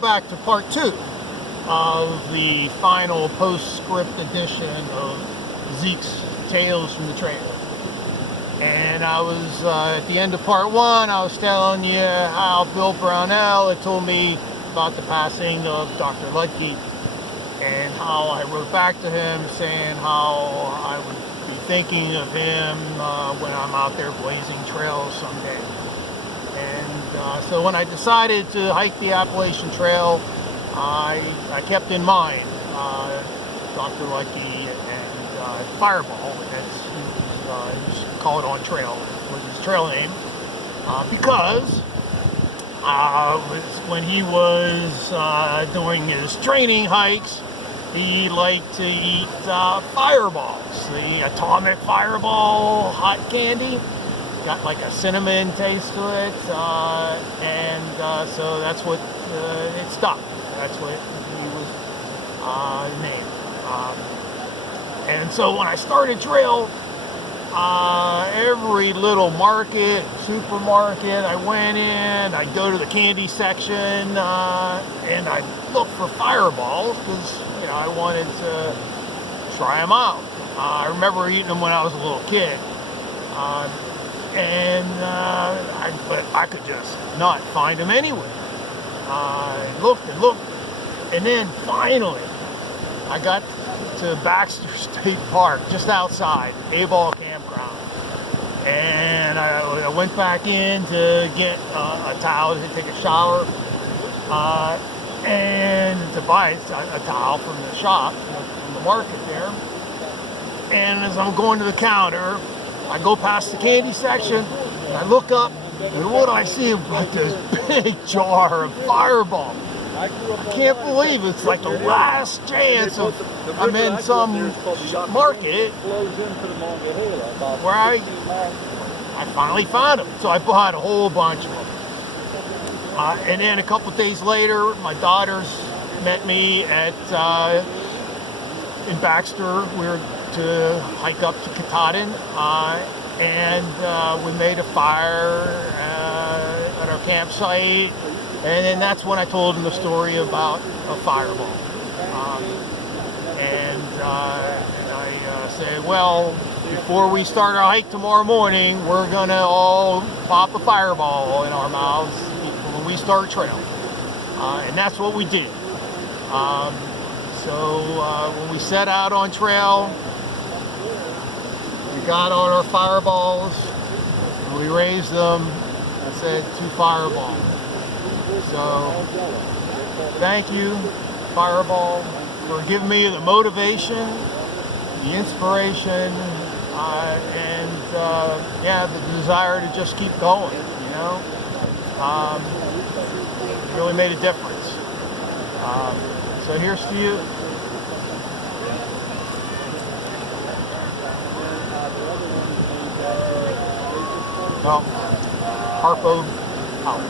Back to part 2 of the final PostScript edition of Zeke's Tales from the Trail. And I was, at the end of part 1, I was telling you how Bill Brownell had told me about the passing of Dr. Ludke, and how I wrote back to him saying how I would be thinking of him when I'm out there blazing trails someday. And so when I decided to hike the Appalachian Trail, I kept in mind Dr. Ludke and Fireball, as he used to call it on trail, was his trail name, because when he was doing his training hikes, he liked to eat fireballs, the atomic fireball hot candy. Got like a cinnamon taste to it, and so that's what it stuck. That's what he was named. And so when I started trail, every little market, supermarket I went in, I'd go to the candy section, and I'd look for fireballs because I wanted to try them out. I remember eating them when I was a little kid. But I could just not find them anywhere. I looked and looked, and then finally I got to Baxter State Park, just outside A-Ball Campground, and I went back in to get a towel to take a shower, and to buy a towel from the shop, from the market there. And as I'm going to the counter, I go past the candy section, and I look up, and what do I see but this big jar of Fireball. I can't believe it's like the last chance of, I'm in some market where I finally found them. So I bought a whole bunch of them. And then a couple days later, my daughters met me at in Baxter. We were to hike up to Katahdin, and we made a fire at our campsite, and then that's when I told them the story about a fireball. And I said, well, before we start our hike tomorrow morning, we're gonna all pop a fireball in our mouths when we start trail. And that's what we did. So when we set out on trail, we got all our fireballs, and we raised them and said 2 fireballs. So thank you, Fireball, for giving me the motivation, the inspiration, and the desire to just keep going, It really made a difference. So here's to you. Well, Harpo out.